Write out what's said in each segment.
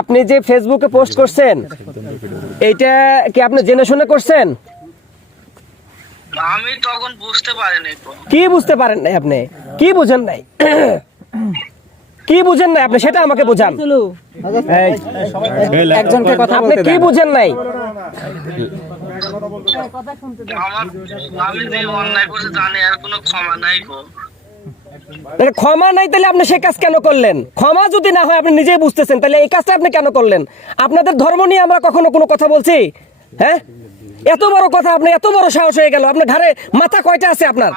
আপনি যে ফেসবুকে পোস্ট করছেন এইটা কি আপনি জেনে শুনে করছেন? আমি তখন বুঝতে পারিনি। কি বুঝতে পারেন নাই? আপনি কি বুঝেন নাই? কি বুঝেন নাই আপনি সেটা আমাকে বোঝান। একজনকে কথা আপনি বলতে কি দেন। বুঝেন নাই? আমি যে অন্যায় করছি জানি, আর কোনো ক্ষমা নাই গো। তাহলে ক্ষমা নাই, তাহলে আপনি সেই কাজ কেন করলেন? ক্ষমা যদি না হয় আপনি নিজেই বুঝতেছেন, তাহলে এই কাজটা আপনি কেন করলেন? আপনাদের ধর্ম নিয়ে আমরা কখনো কোনো কথা বলছি? হ্যাঁ, এত বড় কথা, আপনি এত বড় সাহস হয়ে গেল। আপনার ঘাড়ে মাথা কয়টা আছে আপনার?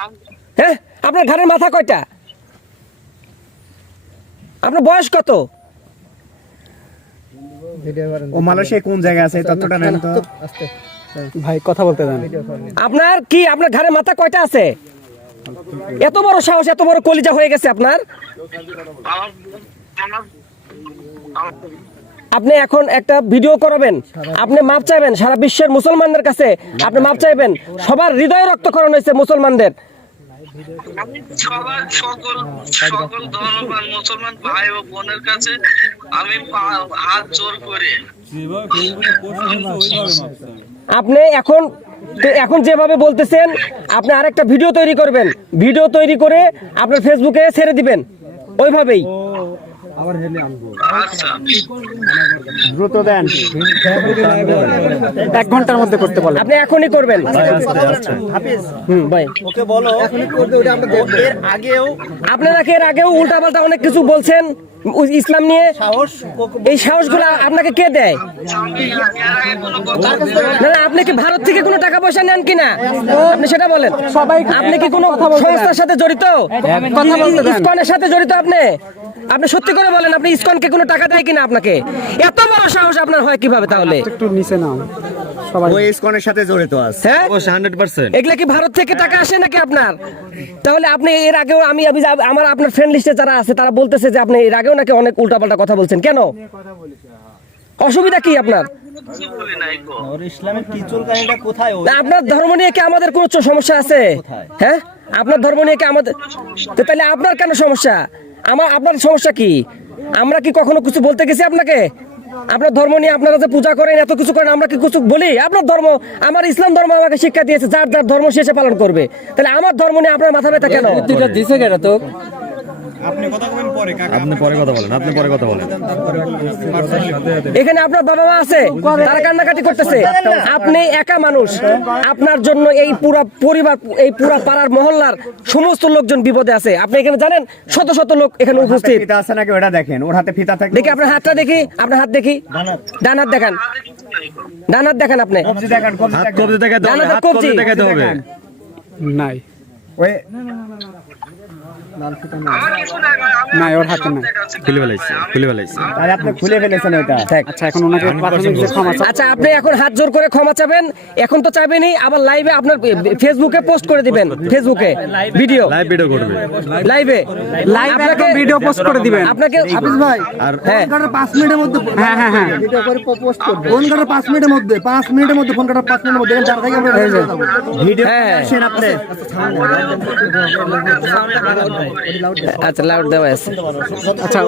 হ্যাঁ, আপনার ঘাড়ের মাথা কয়টা? আপনার বয়স কত? ও মালয়েশিয়া কোন জায়গায় আছে ততটা নেন তো ভাই কথা বলতে দেন। আপনার কি, আপনার ঘাড়ে মাথা কয়টা আছে? এত বড় সাহস, এত বড় কলিজা হয়ে গেছে আপনার। আপনি এখন একটা ভিডিও করবেন, আপনি মাপ চাইবেন সারা বিশ্বের মুসলমানদের কাছে, আপনি মাপ চাইবেন। সবার হৃদয় রক্তক্ষরণ হয়েছে মুসলমানদের। সবার সকল ধর্মপ্রাণ মুসলমান ভাই ও বোনের কাছে আমি হাত জোর করে আপনি এখন যেভাবে বলতেছেন, আপনি আরেকটা ভিডিও তৈরি করবেন, ভিডিও তৈরি করে আপনার ফেসবুকে ছেড়ে দিবেন ওইভাবেই। আচ্ছা দ্রুত দেন 1 ঘন্টার মধ্যে করতে বলেন। আপনি এখনই করবেন। ভাই ওকে বলো এখনই করবে। ওটা আমরা দেখব। এর আগেও আপনারা কি এর আগেও উল্টাপাল্টা অনেক কিছু বলছেন ইসলাম নিয়ে। এই সাহসগুলো আপনাকে কে দেয়? আমি এর আগে কোনো কথা না না, আপনি কি ভারত থেকে কোনো টাকা পয়সা নেন কিনা আপনি সেটা বলেন। আপনি কি কোনো সংস্থার সাথে জড়িত? কথা বলতে দেন। ইসকনের সাথে জড়িত আপনি? আপনি সত্যি করে বলেন, আপনি ইসকনকে কোনো টাকা দেয় কিনা আপনাকে? এত বড় সাহস আপনার হয় কিভাবে তাহলে? একটু নিচে নাও সবাই। ও ইসকনের সাথে জড়িত আছে হ্যাঁ, 100%। এগুলা কি ভারত থেকে টাকা আসে নাকি আপনার? তাহলে আপনি এর আগেও আমার আপনার ফ্রেন্ড লিস্টে যারা আছে তারা বলতেছে যে আপনি এর আগেও নাকি অনেক উল্টাপাল্টা কথা বলছেন। কেন? অসুবিধা কি আপনার? কিছু বলি নাই গো। ইসলামের কিচুল কাহিনীটা কোথায়? না, আপনার ধর্ম নিয়ে কি আমাদের কোনো সমস্যা আছে? হ্যাঁ, আপনার ধর্ম নিয়ে কি আমাদের, তো তাহলে আপনার কেন সমস্যা? আপনার সমস্যা কি? আমরা কি কখনো কিছু বলতে গেছি আপনাকে? আপনার ধর্ম নিয়ে আপনারা যে পূজা করেন, এত কিছু করেন, আমরা কি কিছু বলি? আপনার ধর্ম, আমার ইসলাম ধর্ম আমাকে শিক্ষা দিয়েছে যার যার ধর্ম শেষে পালন করবে। তাহলে আমার ধর্ম নিয়ে আপনার মাথা ব্যথা কেন? দিছে কেন তো? আপনি পরে কথা বলেন। এখানে আপনার বাবা মা আছে, তারা কান্নাকাটি করতেছে। আপনি একা মানুষ, আপনার জন্য এই পুরা পরিবার, এই পুরা পাড়ার মহল্লার সমস্ত লোকজন বিপদে আছে। আপনি এখানে জানেন শত শত লোক এখানে উপস্থিত। ফিতা আছে নাকি ওটা দেখেন। ওর হাতে ফিতা থাকে। দেখি আপনার হাতটা, দেখি আপনার হাত, দেখি ডান হাত দেখান, ডান হাত দেখান আপনি। কবজি দেখান, কবজি দেখান। ডান হাতে কবজি নাই ওই আমার কিছু নাই ভাই, আমি নাই, ওর হাতে নাই। খুলে ফেলাইছি। তাহলে আপনি খুলে ফেলেছেন ওটা। আচ্ছা এখন ওনাকে প্রাথমিক যে ক্ষমা চাও। আচ্ছা, আপনি এখন হাত জোর করে ক্ষমা চাবেন। এখন তো চাইবেনই, আবার লাইভে আপনার ফেসবুকে পোস্ট করে দিবেন। ফেসবুকে ভিডিও করবে। লাইভে আপনাকে ভিডিও পোস্ট করে দিবেন। আপনাকে হাফিজ ভাই, হ্যাঁ 5 মিনিটের মধ্যে হ্যাঁ হ্যাঁ হ্যাঁ ভিডিও করে পোস্ট করবে। ফোন কাটার 5 মিনিটের মধ্যে, 5 মিনিটের মধ্যে ফোন কাটার 5 মিনিটের মধ্যে যার থেকে আমরা রেডি হয়ে যাব। ভিডিও হ্যাঁ। আসেন আপনি। আচ্ছা, লাউড দেওয়া আছে। আচ্ছা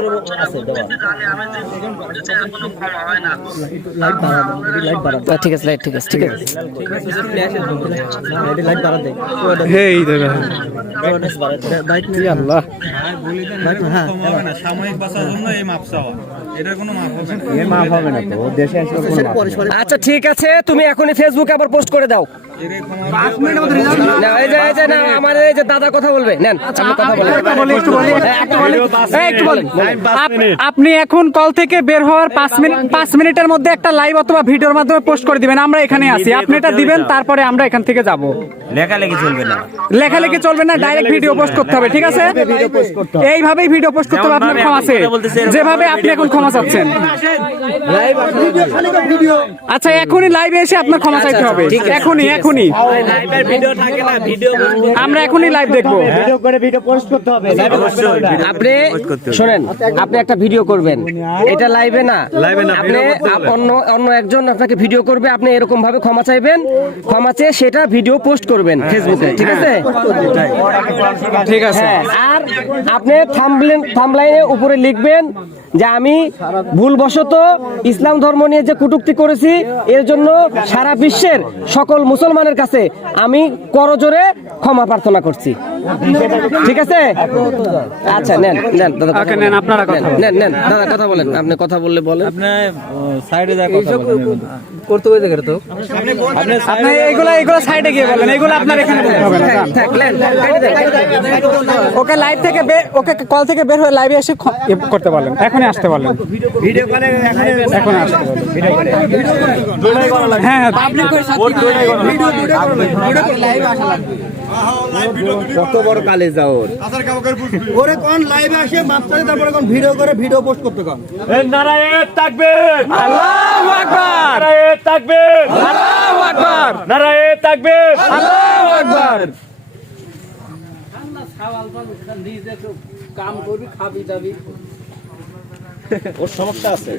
জানি আমি তো ভুল করেছি, আর কোনো ক্ষমা হয় না গো। ঠিক আছে, লাইট ঠিক আছে, ঠিক আছে। এই দেখো আল্লাহ সাময়িক বাঁচার জন্য এই মাপ চাওয়া, এটার কোনো মাপ হবে না। এ মাফ হবে না তো। ও দেশে আসলে কোনো মাফ হবে না। আচ্ছা ঠিক আছে, তুমি এখনই ফেসবুকে আবার পোস্ট করে দাও। 5 মিনিটের মধ্যে রেজাল্ট না, এই যে না, আমার এই যে দাদা কথা বলবে, নেন আপনি কথা বলেন। আপনি এখন কল থেকে বের হওয়ার 5 মিনিটের মধ্যে একটা লাইভ অথবা ভিডিওর মাধ্যমে পোস্ট করে দিবেন। আমরা এখানে আছি, আপনি এটা দিবেন, তারপরে আমরা এখান থেকে যাব। লেখালেখি চলবে না। লেখালেখি চলবে না, ডাইরেক্ট ভিডিও পোস্ট করতে হবে, ঠিক আছে? এইভাবেই ভিডিও পোস্ট করতে হবে। আপনার ক্ষমা আছে যেভাবে আপনি এখন ক্ষমা চাচ্ছেন। আচ্ছা, এখনই লাইভে এসে আপনার ক্ষমা চাইতে হবে। এখনই আমরা এখনই লাইভ দেখবো। ভিডিও করে ভিডিও পোস্ট করতে হবে। আপনি শোনেন, আপনি একটা ভিডিও করবেন, এটা লাইভে না, আপনি অন্য একজন আপনাকে ভিডিও করবে, আপনি এরকম ভাবে ক্ষমা চাইবেন, ক্ষমা চেয়ে সেটা ভিডিও পোস্ট করবেন। করবেন ফেসবুকে, ঠিক আছে? ঠিক আছে। হ্যাঁ, আর আপনি থাম্বলাইনে উপরে লিখবেন যে আমি ভুলবশত ইসলাম ধর্ম নিয়ে যে কটূক্তি করেছি এর জন্য সারা বিশ্বের সকল মুসলমানের কাছে আমি করজোরে ক্ষমা প্রার্থনা করছি, ঠিক আছে? আচ্ছা, নেন নেন দাদা, ওকে, নেন, আপনারা কথা বলেন। নেন নেন দাদা, কথা বলেন, আপনি কথা বললে বলেন। আপনি সাইডে যা কথা বলেন। আপনি এগুলা সাইডে গিয়ে বলেন, এগুলো আপনার এখানে বলতে হবে না। যান। থাক, নেন, কেটে দেন। ওকে লাইভ থেকে ওকে কল থেকে বের হয়ে লাইভে এসে করতে বলেন, এখনই আসতে বলেন, ভিডিও কলে এখন আসতে বলেন। হ্যাঁ হ্যাঁ, পাবলিক কত বড় কালে যাওর ওরে কোন লাইভে আসে মাপতে তারপরে কোন ভিডিও করে ভিডিও পোস্ট করতে কোন নারায়ণ তাকবীর, আল্লাহু আকবার, নারায়ণ তাকবীর, আল্লাহু আকবার, নারায়ণ তাকবীর। আল্লাহু আকবার। ওর সমস্যা আছে,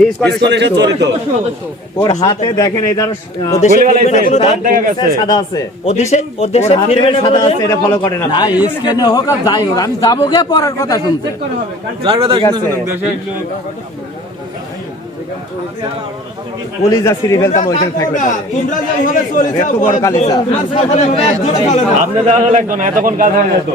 এই ইসকনের সাথে জড়িত। ওর হাতে দেখেন এই ধর দাগ দেখা গেছে, সাদা আছে। ওর দেশে ফিরবেন সাদা আছে, এটা ফলো করেন না। স্ক্যানে হোক আর যাই হোক, আমি যাবো গে পরের কথা শুনতে। পুলিশ যা সিঁড়ি ফেলতাম ওইখানে থাকলে এত বড় কালিজা আপনি জানা লাগতো না, এতক্ষণ কাজ হয়ে যেত।